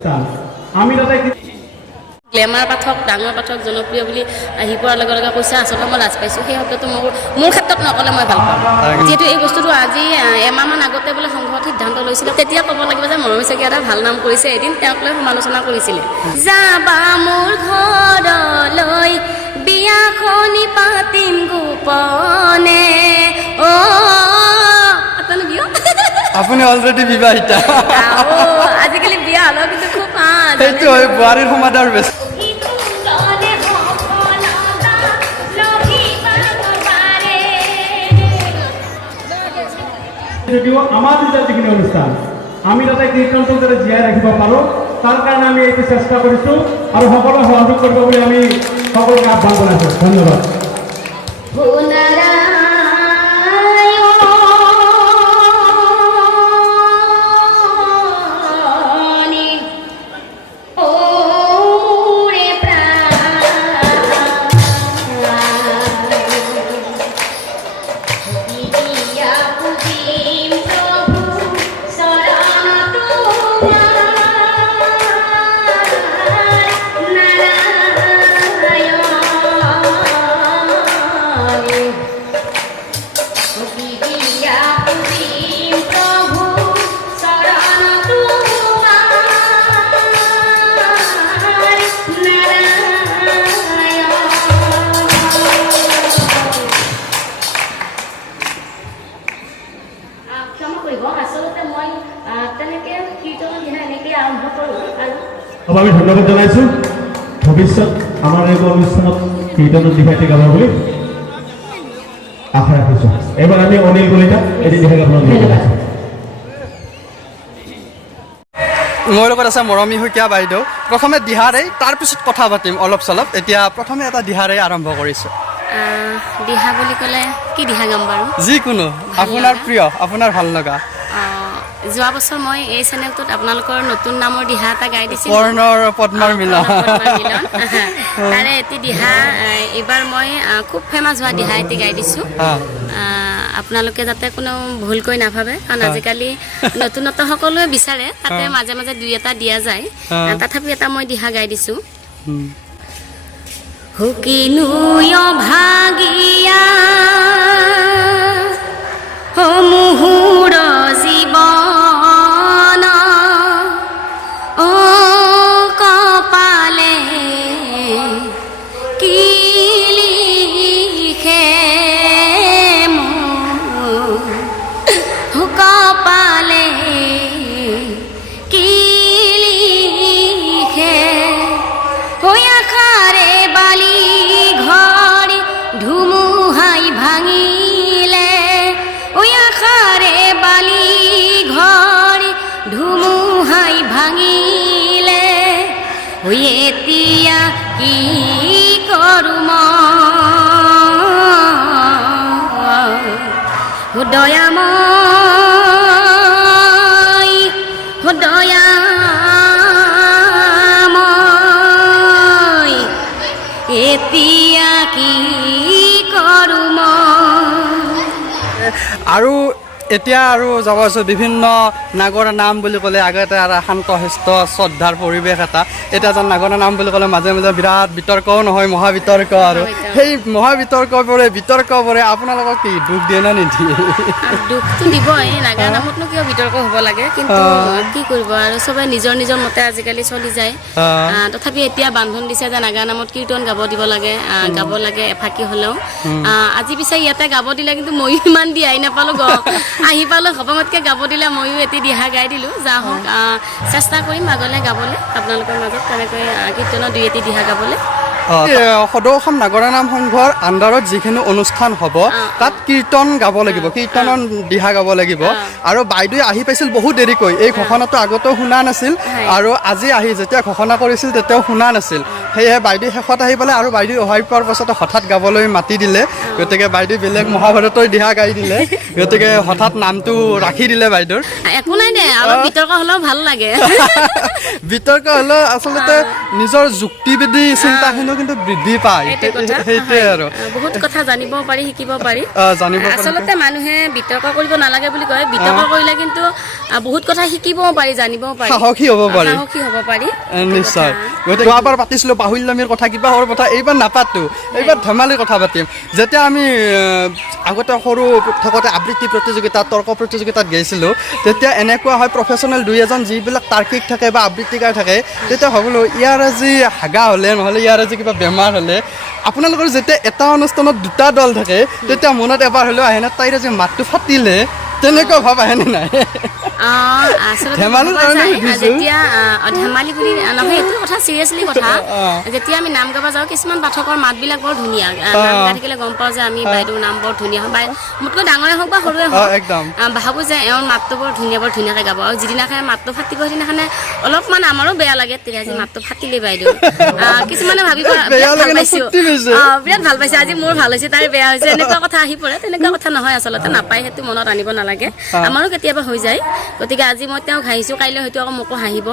আমি তাতে গ্লেমাৰ পাঠক ডাঙৰ পাঠক জনপ্ৰিয় বুলি আহি পোৱাৰ লগে লগে কৈছে আচলতে মই লাজ পাইছোঁ সেই শব্দটো মোৰ ক্ষেত্ৰত নক'লে মই ভাল পাওঁ যিহেতু এই বস্তুটো আজি এমাহমান আগতে বোলে সংঘত সিদ্ধান্ত লৈছিলে তেতিয়া ক'ব লাগিব যে মৰমী শইকীয়া এটা ভাল নাম কৰিছে এদিন তেওঁক লৈ সমালোচনা কৰিছিলে যাবা মোৰ ঘৰলৈ বিয়াখনি পাতিম গোপনে আপুনি অলৰেডি বিবাহিতা আজিকালি বিয়া হ'লেও কিন্তু খুব সেইটো হয় বোৱাৰীৰ সমাদৰ বেছি যদিও আমাৰ যেতিয়া যিখিনি অনুষ্ঠান আমি তাতে কীৰ্তনটো যাতে জীয়াই ৰাখিব পাৰোঁ তাৰ কাৰণে আমি এইটো চেষ্টা কৰিছোঁ আৰু সকলোৱে সহযোগ কৰিব বুলি আমি সকলোকে আহ্বান জনাইছোঁ ধন্যবাদ আমি ধন্যবাদ জনাইছোঁ ভৱিষ্যত আমাৰ এই অনুষ্ঠানত কীৰ্তনত দিহাইতে গাব বুলি আশা ৰাখিছোঁ এইবাৰ আমি অনিল কলিতা এদিন দিহাই গাব জনাইছোঁ মোৰ লগত আছে মৰমী শইকীয়া বাইদেউ প্ৰথমে দিহাৰেই তাৰপিছত কথা পাতিম অলপ চলপ এতিয়া প্ৰথমে এটা দিহাৰেই আৰম্ভ কৰিছোঁ দিহা বুলি ক'লে কি দিহা গাম বাৰু যিকোনো আপোনাৰ প্ৰিয় আপোনাৰ ভাল লগা যোৱা বছৰ মই এই চেনেলটোত আপোনালোকৰ নতুন নামৰ দিহা এটা গাই দিছিলোঁ কৰ্ণৰ পদ্মাৰ মিলন তাৰে এটি দিহা এইবাৰ মই খুব ফেমাছ হোৱা দিহা এটি গাই দিছোঁ আপোনালোকে যাতে কোনো ভুলকৈ নাভাবে কাৰণ আজিকালি নতুনত্ব সকলোৱে বিচাৰে তাতে মাজে মাজে দুই এটা দিয়া যায় তথাপি এটা মই দিহা গাই দিছোঁ হুকিনো ভাগিয়া মুহুৰ জীৱন কপালে কি লিখে কপালে কি লিখে আশাৰে বালি ঘৰ ধুমুহাই ভাঙিলে আশাৰে বালি ঘৰ ধুমুহাই ভাঙিলে এতিয়া কি কৰোঁ মই দয়াময় এতিয়া কি কৰোঁ মই আৰু এতিয়া আৰু যাব আছোঁ বিভিন্ন নাগৰা নাম বুলি ক'লে আগতে আৰু শান্তশিষ্ট শ্ৰদ্ধাৰ পৰিৱেশ এটা এতিয়া যেন নাগৰা নাম বুলি ক'লে মাজে মাজে বিৰাট বিতৰ্কও নহয় মহাবিতৰ্ক আৰু সেই বিতৰ্কবোৰে আপোনালোকক কি দুখ দিয়ে নে নিদিয়ে দুখটো দিবই নাগৰা নামতনো কিয় বিতৰ্ক হ'ব লাগে কিন্তু কি কৰিব আৰু চবে নিজৰ নিজৰ মতে আজিকালি চলি যায় তথাপি এতিয়া বান্ধোন দিছে যে নাগৰা নামত কীৰ্তন গাব দিব লাগে গাব লাগে এফাকি হ'লেও আজি পিছে ইয়াতে গাব দিলে কিন্তু ময়ো ইমান দিয়াই নাপালোঁ আহি পালোঁ সবামতকৈ গাব দিলে ময়ো এটি দিহা গাই দিলোঁ যা হওক চেষ্টা কৰিম আগলৈ গাবলৈ আপোনালোকৰ মাজত তেনেকৈ কীৰ্তনৰ দুই এটি দিহা গাবলৈ সদৌ অসম নাগৰা নাম সংঘৰ আণ্ডাৰত যিখিনি অনুষ্ঠান হ'ব তাত কীৰ্তন গাব লাগিব কীৰ্তনৰ দিহা গাব লাগিব আৰু বাইদেৱে আহি পাইছিল বহুত দেৰিকৈ এই ঘোষণাটো আগতেও শুনা নাছিল আৰু আজি আহি যেতিয়া ঘোষণা কৰিছিল তেতিয়াও শুনা নাছিল সেয়েহে বাইদেউ শেষত আহি পেলাই আৰু বাইদেউ অহাৰ পোৱাৰ পাছতে হঠাৎ গাবলৈ মাতি দিলে গতিকে বাইদেউ বেলেগ মহাভাৰতৰ দিহা গাই দিলে গতিকে হঠাৎ নামটো ৰাখি দিলে বাইদেউৰ একো নাই দে অলপ বিতৰ্ক হ'লেও ভাল লাগে বিতৰ্ক হ'লেও আচলতে নিজৰ যুক্তিবিধি চিন্তাখিনিও কিন্তু বৃদ্ধি পায় সেইটোৱে আৰু বহুত কথা জানিব পাৰি শিকিব পাৰি জানিব পাৰি আচলতে মানুহে বিতৰ্ক কৰিব নালাগে বুলি কয় বিতৰ্ক কৰিলে কিন্তু বহুত কথা শিকিবও পাৰি জানিবও পাৰি সাহসী হ'ব পাৰি নিশ্চয় গতিকে যোৱাবাৰ পাতিছিলোঁ বাহুল্যমীৰ কথা কিবা সৰু কথা এইবাৰ নাপাতো এইবাৰ ধেমালিৰ কথা পাতিম যেতিয়া আমি আগতে সৰু থাকোঁতে আবৃত্তি প্ৰতিযোগিতা তৰ্ক প্ৰতিযোগিতাত গৈছিলোঁ তেতিয়া এনেকুৱা হয় প্ৰফেচনেল দুই এজন যিবিলাক তাৰ্কিক থাকে বা আবৃত্তিকাৰ থাকে তেতিয়া ভাবিলোঁ ইয়াৰ আজি হাগা হ'লে নহ'লে ইয়াৰ আজি কিবা বেমাৰ হ'লে আপোনালোকৰ যেতিয়া এটা অনুষ্ঠানত দুটা দল থাকে তেতিয়া মনত এবাৰ হ'লেও আহেনে তাইৰ আজি মাতটো ফাটিলে তেনেকুৱা ভাৱ আহেনে নাই ধেমালি বুলি নহয় এইটো কথা চিৰিয়াছলি কথা যেতিয়া আমি নাম গাব যাওঁ কিছুমান পাঠকৰ মাতবিলাক বৰ ধুনীয়া নাম গাই থাকিলে গম পাওঁ যে আমি বাইদেউৰ নাম বৰ ধুনীয়া হয় মোতকৈ ডাঙৰে হওক বা সৰুৱে হওক ভাবোঁ যে এওঁৰ মাতটো বৰ ধুনীয়াকৈ গাব আৰু যিদিনাখনে মাতটো ফাটিব সেইদিনাখনে অলপমান আমাৰো বেয়া লাগে তেতিয়া আজি মাতটো ফাটিলে বাইদেউ কিছুমানে ভাবিব ভাল পাইছোঁ বিৰাট ভাল পাইছে আজি মোৰ ভাল হৈছে তাই বেয়া হৈছে এনেকুৱা কথা আহি পৰে তেনেকুৱা কথা নহয় আচলতে নাপায় সেইটো মনত আনিব নালাগে আমাৰো কেতিয়াবা হৈ যায় গতিকে আজি মই তেওঁক হাঁহিছোঁ কাইলৈ হয়তো আকৌ মোকো হাঁহিব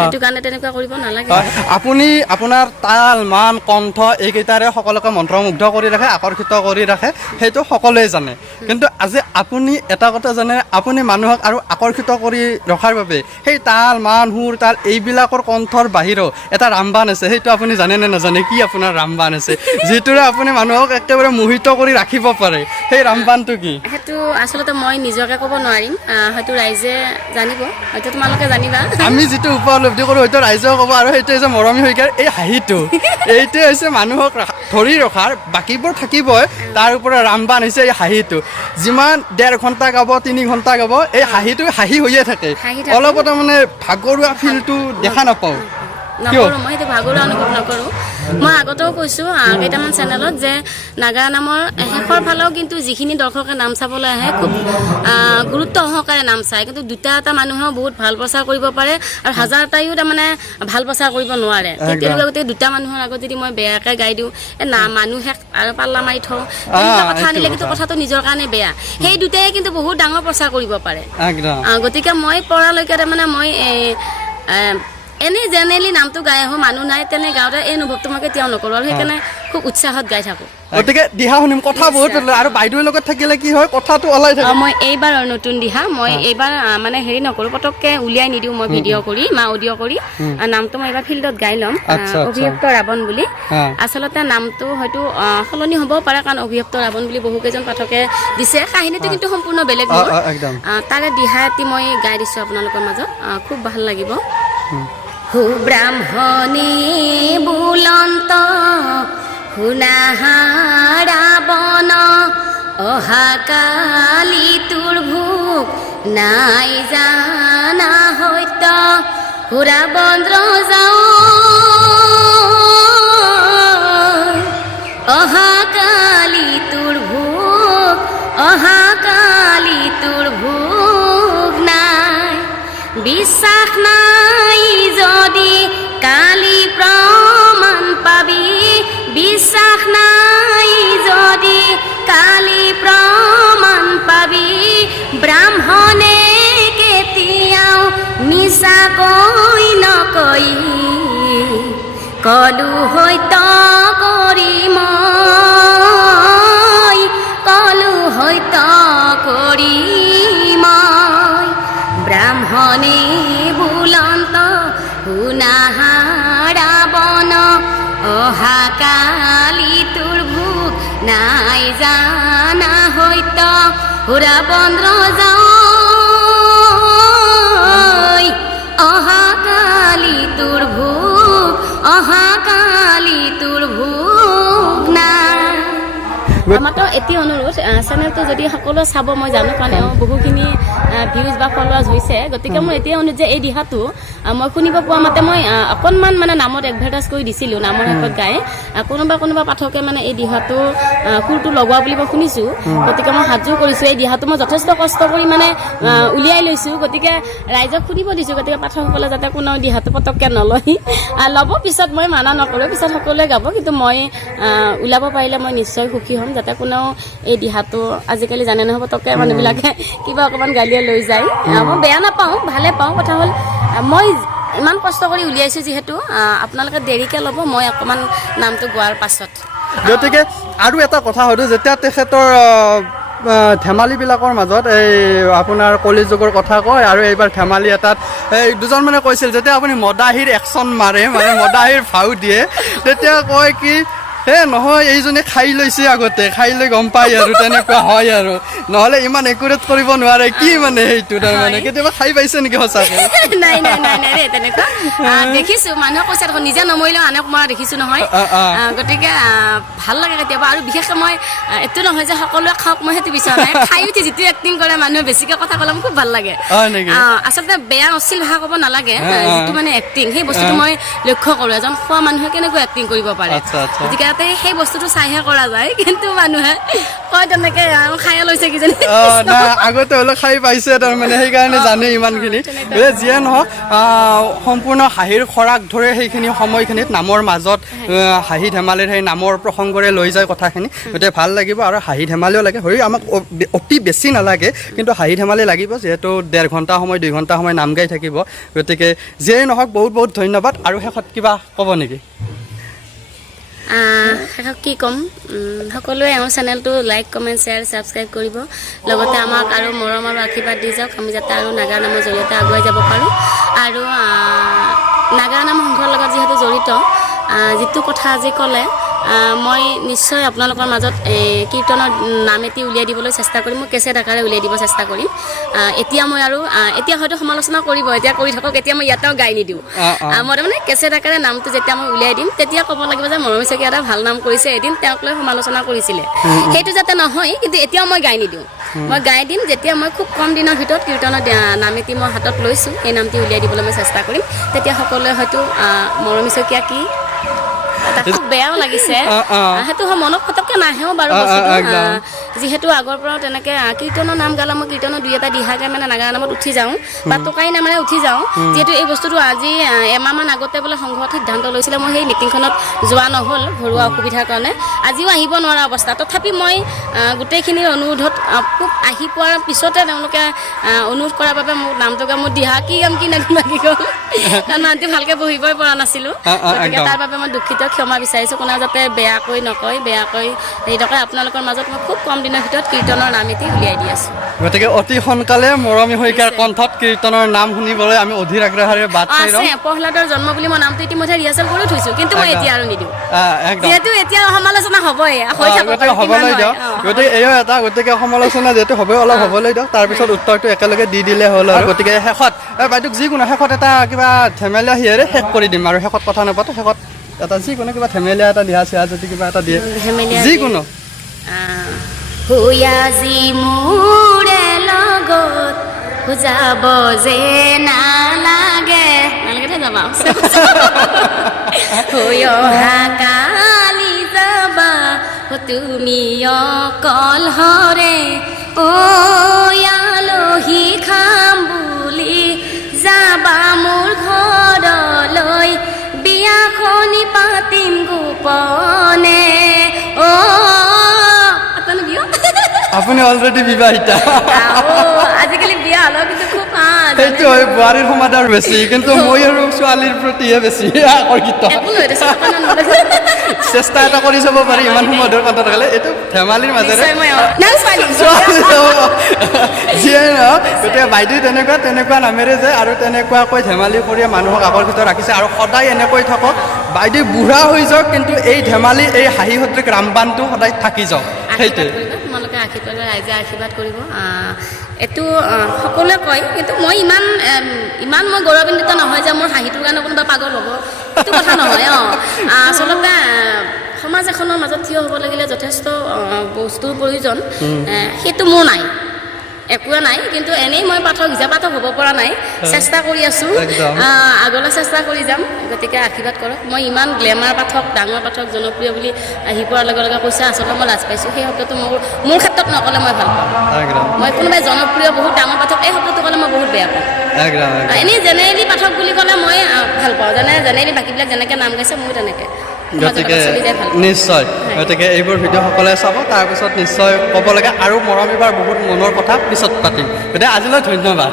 সেইটো কাৰণে তেনেকুৱা কৰিব নালাগে আপুনি আপোনাৰ তাল মান কণ্ঠ এইকেইটাৰে সকলোকে মন্ত্ৰমুগ্ধ কৰি ৰাখে আকৰ্ষিত কৰি ৰাখে সেইটো সকলোৱে জানে কিন্তু আজি আপুনি এটা কথা জানে আপুনি মানুহক আৰু আকৰ্ষিত কৰি ৰখাৰ বাবে সেই তাল মান সুৰ তাল এইবিলাকৰ কণ্ঠৰ বাহিৰেও এটা ৰামবান আছে সেইটো আপুনি জানে নে নাজানে কি আপোনাৰ ৰামবান আছে যিটোৰে আপুনি মানুহক একেবাৰে মোহিত কৰি ৰাখিব পাৰে সেই ৰামবানটো কি সেইটো আচলতে মই নিজকে ক'ব নোৱাৰিম হয়তো ৰাইজে জানিব হয়তো তোমালোকে জানিবা আমি যিটো উপলব্ধি কৰোঁ হয়তো ৰাইজেও ক'ব আৰু সেইটো হৈছে মৰমী শইকীয়াৰ এই হাঁহিটো এইটোৱে হৈছে মানুহক ধৰি ৰখাৰ বাকীবোৰ থাকিবই তাৰ ওপৰত ৰামবান হৈছে এই হাঁহিটো যিমান 1.5 ঘণ্টা গাব 3 ঘণ্টা গাব এই হাঁহিটো হাঁহি হৈয়ে থাকে অলপতে মানে ভাগৰুৱা ফিলটো দেখা নাপাওঁ নকৰোঁ মই সেইটো ভাগৰুৱা অনুভৱ নকৰোঁ মই আগতেও কৈছোঁ কেইটামান চেনেলত যে নাগা নামৰ শেষৰ ফালেও কিন্তু যিখিনি দৰ্শকে নাম চাবলৈ আহে খুব গুৰুত্ব সহকাৰে নাম চায় কিন্তু দুটা এটা মানুহেও বহুত ভাল প্ৰচাৰ কৰিব পাৰে আৰু হাজাৰটাইও তাৰমানে ভাল প্ৰচাৰ কৰিব নোৱাৰে ঠিক তেনেকুৱা গতিকে দুটা মানুহৰ আগত যদি মই বেয়াকৈ গাই দিওঁ মানুহে আৰু পাল্লা মাৰি থওঁ তেনেকুৱা কথা আনিলে কিন্তু কথাটো নিজৰ কাৰণে বেয়া সেই দুটাই কিন্তু বহুত ডাঙৰ প্ৰচাৰ কৰিব পাৰে গতিকে মই পৰালৈকে তাৰমানে মই এনেই জেনেৰেলি নামটো গাই আহোঁ মানুহ নাই তেনে গাঁৱতে এই অনুভৱটো মই কেতিয়াও নকৰোঁ আৰু সেইকাৰণে খুব উৎসাহত গাই থাকোঁ গতিকে দিহা শুনিম কথা বহুত আৰু বাইদেউৰ লগত থাকিলে কি হয় কথাটো ওলাই থাকে মই এইবাৰ নতুন দিহা মই এইবাৰ মানে হেৰি নকৰোঁ পটককৈ উলিয়াই নিদিওঁ মই ভিডিঅ' কৰি অডিঅ' কৰি নামটো মই এইবাৰ ফিল্ডত গাই ল'ম অভিযুক্ত ৰাৱণ বুলি আচলতে নামটো হয়তো সলনি হ'বও পাৰে কাৰণ অভিযুক্ত ৰাৱণ বুলি বহুকেইজন পাঠকে দিছে কাহিনীটো কিন্তু সম্পূৰ্ণ বেলেগ মোৰ তাৰে দিহা এটি মই গাই দিছোঁ আপোনালোকৰ মাজত খুব ভাল লাগিব হু ব্ৰাহ্মণী বুলন্ত শুনাহাৰাবন অহাকালি তোৰ ভোক নাই জানা সত্য সুৰা বন্দ্ৰ যাওঁ অহাকালি তোৰ ভোক নাই বিশ্বাস নাই যদি কালি প্ৰমাণ পাবি বিশ্বাস নাই যদি কালি প্ৰমাণ পাবি ব্ৰাহ্মণে কেতিয়াও মিছা কৈ নকই কলো সত্য কৰি মই ব্ৰাহ্মণে বুলন্ত শুনাহাৰাবন অহাকালি তোৰ ভোক নাই জানা সত্য সুৰা বন্দ্ৰ যাওঁ অহাকালি তোৰ ভোক নাই আমাৰতো এটি অনুৰোধ চেনেলটো যদি সকলোৱে চাব মই জানো কাৰণ বহুখিনি ভিউজ বা ফলোৱাৰ্ছ হৈছে গতিকে মোৰ এতিয়াই অনুৰোধ যে এই দিহাটো মই শুনিব পোৱা মতে মই অকণমান মানে নামত এডভাৰটাইজ কৰি দিছিলোঁ নামৰ শেষত গাই কোনোবা পাঠকে মানে এই দিহাটো সুৰটো লগোৱা বুলি মই শুনিছোঁ গতিকে মই সাজু কৰিছোঁ এই দিহাটো মই যথেষ্ট কষ্ট কৰি মানে উলিয়াই লৈছোঁ গতিকে ৰাইজক শুনিব দিছোঁ গতিকে পাঠকসকলে যাতে কোনো দিহাটো পটককৈ নলয় ল'ব পিছত মই মানা নকৰোঁ পিছত সকলোৱে গাব কিন্তু মই ওলাব পাৰিলে মই নিশ্চয় সুখী হ'ম যাতে কোনেও এই দিহাটো আজিকালি জানে নহয় পটককৈ মানুহবিলাকে কিবা অকণমান গালিয়ে লৈ যায় মই বেয়া নাপাওঁ ভালে পাওঁ কথা হ'ল মই ইমান কষ্ট কৰি উলিয়াইছোঁ যিহেতু আপোনালোকে দেৰিকৈ ল'ব মই অকণমান নামটো গোৱাৰ পাছত গতিকে আৰু এটা কথা হয়তো যেতিয়া তেখেতৰ ধেমালিবিলাকৰ মাজত এই আপোনাৰ কলিযুগৰ কথা কয় আৰু এইবাৰ ধেমালি এটাত এই দুজন মানে কৈছিল যেতিয়া আপুনি মদাহীৰ একশ্যন মাৰে মানে মদাহীৰ ভাও দিয়ে তেতিয়া কয় কি নহয় এইজনে খাই লৈছে আগতে খাই লৈ গম পায় আৰু তেনেকুৱা হয় আৰু নহ'লে ইমান একুৰেট কৰিব নোৱাৰে কি মানে সেইটো তাৰমানে কেতিয়াবা খাই পাইছে নেকি সঁচাকৈ নাই দেই তেনেকুৱা দেখিছোঁ মানুহে কৈছে দেখোন নিজে নমৰিলেও আনক মৰা দেখিছোঁ নহয় গতিকে ভাল লাগে কেতিয়াবা আৰু বিশেষকৈ মই এইটো নহয় যে সকলোৱে খাওক মই সেইটো বিচৰা নাই খাই উঠি যিটো এক্টিং কৰে মানুহে বেছিকৈ কথা ক'লে মোৰ খুব ভাল লাগে আচলতে বেয়া অশ্লীল ভাষা ক'ব নালাগে যিটো মানে এক্টিং সেই বস্তুটো মই লক্ষ্য কৰোঁ এজন খোৱা মানুহে কেনেকৈ এক্টিং কৰিব পাৰে গতিকে সেই বস্তুটো চাইহে কৰা যায় কিন্তু মানুহে কয় তেনেকে খাই লৈছে কিজানি আগতে অলপ খাই পাইছে তাৰমানে সেইকাৰণে জানে ইমানখিনি যিয়ে নহওক সম্পূৰ্ণ হাঁহিৰ খৰাক ধৰে সেইখিনি সময়খিনিত নামৰ মাজত হাঁহি ধেমালিৰ সেই নামৰ প্ৰসংগৰে লৈ যায় কথাখিনি গতিকে ভাল লাগিব আৰু হাঁহি ধেমালিও লাগে হয়ো আমাক অতি বেছি নালাগে কিন্তু হাঁহি ধেমালি লাগিব যিহেতু 1.5 ঘণ্টা সময় 2 ঘণ্টা সময় নাম গাই থাকিব গতিকে যিয়েই নহওক বহুত ধন্যবাদ আৰু শেষত কিবা ক'ব নেকি শেষত কি ক'ম সকলোৱে আমাৰ চেনেলটো লাইক কমেণ্ট শ্বেয়াৰ ছাবস্ক্ৰাইব কৰিব লগতে আমাক আৰু মৰম আৰু আশীৰ্বাদ দি যাওক আমি যাতে আৰু নাগা নামৰ জৰিয়তে আগুৱাই যাব পাৰোঁ আৰু নাগা নাম সংঘৰ লগত যিহেতু জড়িত যিটো কথা আজি ক'লে মই নিশ্চয় আপোনালোকৰ মাজত কীৰ্তনৰ নাম এটি উলিয়াই দিবলৈ চেষ্টা কৰিম মই কেছেট আকাৰে উলিয়াই দিব চেষ্টা কৰিম এতিয়া মই আৰু এতিয়া হয়তো সমালোচনা কৰিব এতিয়া কৰি থাকক এতিয়া মই ইয়াতেও গাই নিদিওঁ মই তাৰমানে কেছেট আকাৰে নামটো যেতিয়া মই উলিয়াই দিম তেতিয়া ক'ব লাগিব যে মৰমী শইকীয়া এটা ভাল নাম কৰিছে এদিন তেওঁক লৈ সমালোচনা কৰিছিলে সেইটো যাতে নহয় কিন্তু এতিয়াও মই গাই নিদিওঁ মই গাই দিম যেতিয়া মই খুব কম দিনৰ ভিতৰত কীৰ্তনৰ নাম এটি মই হাতত লৈছোঁ সেই নামটি উলিয়াই দিবলৈ মই চেষ্টা কৰিম তেতিয়া সকলোৱে হয়তো মৰমী শইকীয়া কি খুব বেয়াও লাগিছে সেইটো মনত পটককৈ নাহেও বাৰু যিহেতু আগৰ পৰাও তেনেকৈ কীৰ্তনৰ নাম গালে মই কীৰ্তনৰ 2-এটা দিহা গাই মানে নাগা নামত উঠি যাওঁ বা টকাই নামেৰে উঠি যাওঁ যিহেতু এই বস্তুটো আজি এমাহমান আগতে বোলে সংঘত সিদ্ধান্ত লৈছিলে মই সেই মিটিংখনত যোৱা নহ'ল ঘৰুৱা অসুবিধাৰ কাৰণে আজিও আহিব নোৱাৰা অৱস্থা তথাপি মই গোটেইখিনিৰ অনুৰোধত খুব আহি পোৱাৰ পিছতে তেওঁলোকে অনুৰোধ কৰাৰ বাবে মোক নামটো গাই মোৰ দিহা কি গাম কি নাম লাগি গ'ল কাৰণ মানুহটো ভালকৈ বহিবই পৰা নাছিলোঁ গতিকে তাৰ বাবে মই দুখিত ক্ষমা বিচাৰিছোঁ কোনেও যাতে বেয়াকৈ নকয় বেয়াকৈ হেৰি নকয় আপোনালোকৰ মাজত মই খুব কম দিনৰ ভিতৰত কীৰ্তনৰ নাম এটি উলিয়াই দি আছোঁ গতিকে অতি সোনকালে মৰমী শইকীয়াৰ কণ্ঠত কীৰ্তনৰ নাম শুনিবলৈ আমি অধীৰ আগ্ৰহেৰে বাট চাই ৰওঁ প্ৰহ্লাদৰ জন্ম বুলি মই নামটো ইতিমধ্যে ৰিহাৰ্চেল কৰি থৈছোঁ কিন্তু মই এতিয়া আৰু নিদিওঁ যিহেতু এতিয়া সমালোচনা হ'বই হ'বলৈ দিয়ক গতিকে এয়াও এটা গতিকে সমালোচনা যিহেতু হ'বই অলপ হ'বলৈ দিয়ক তাৰপিছত উত্তৰটো একেলগে দি দিলে হ'ল আৰু গতিকে শেষত বাইদেউক যিকোনো শেষত এটা কিবা ধেমেলীয়া হিয়েৰে শেষ কৰি দিম আৰু শেষত কথা নাপাতো শেষত এটা যিকোনো কিবা ধেমেলীয়া এটা দিহা চিহা যদি কিবা এটা দিয়ে যিকোনো আজি মোৰে লগত বুজাব যে নালাগে নালাগে যাবা অহা কালি যাবা তুমি অকল হৰে আলহী খাম বুলি যাবা মোৰ ঘৰলৈ বিয়াখনি পাতিম গোপনে আপুনি অলৰেডি বিবাহিতা আজিকালি বিয়া হ'লেও কিন্তু খুব সেইটো হয় বোৱাৰীৰ সমাদৰ বেছি কিন্তু মই আৰু ছোৱালীৰ প্ৰতিহে বেছি আকৰ্ষিত চেষ্টা এটা কৰি চাব পাৰি ইমান সুমধুৰ কথা থাকিলে এইটো ধেমালিৰ মাজেৰে যিয়ে নহওক গতিকে বাইদেউ তেনেকুৱা নামেৰে যে আৰু তেনেকুৱাকৈ ধেমালি কৰি মানুহক আকৰ্ষিত ৰাখিছে আৰু সদায় এনেকৈ থাকক বাইদেউ বুঢ়া হৈ যাওক কিন্তু এই ধেমালি এই হাঁহি সদৃশ ৰামবানটো সদায় থাকি যাওক সেইটোৱে তোমালোকে আশীৰ্বাদ ৰাইজে আশীৰ্বাদ কৰিব এইটো সকলোৱে কয় কিন্তু মই ইমান মই গৌৰৱান্বিত নহয় যে মোৰ হাঁহিটোৰ কাৰণে কোনোবা পাগল হ'ব সেইটো কথা নহয় আচলতে সমাজ এখনৰ মাজত থিয় হ'ব লাগিলে যথেষ্ট বস্তুৰ প্ৰয়োজন সেইটো মোৰ নাই একোৱে নাই কিন্তু এনেই মই পাঠক হিচাপে হ'ব পৰা নাই চেষ্টা কৰি আছোঁ একদম। আগলৈ চেষ্টা কৰি যাম গতিকে আশীৰ্বাদ কৰক মই ইমান গ্লেমাৰ পাঠক ডাঙৰ পাঠক জনপ্ৰিয় বুলি আহি পোৱাৰ লগে লগে কৈছে আচলতে মই লাজ পাইছোঁ সেই শব্দটো মোৰ ক্ষেত্ৰত নক'লে মই ভাল পাওঁ একদম মই কোনোবাই জনপ্ৰিয় বহুত ডাঙৰ পাঠক এই শব্দটো ক'লে মই বহুত বেয়া পাওঁ একদম এনেই জেনেৰেলি পাঠক বুলি ক'লে মই ভাল পাওঁ জেনেৰেলি বাকীবিলাক যেনেকৈ নাম গাইছে ময়ো তেনেকৈ গতিকে নিশ্চয় গতিকে এইবোৰ ভিডিঅ' সকলোৱে চাব তাৰপিছত নিশ্চয় ক'ব লাগে আৰু মৰম এইবাৰ বহুত মনৰ কথা পিছত পাতিম গতিকে আজিলৈ ধন্যবাদ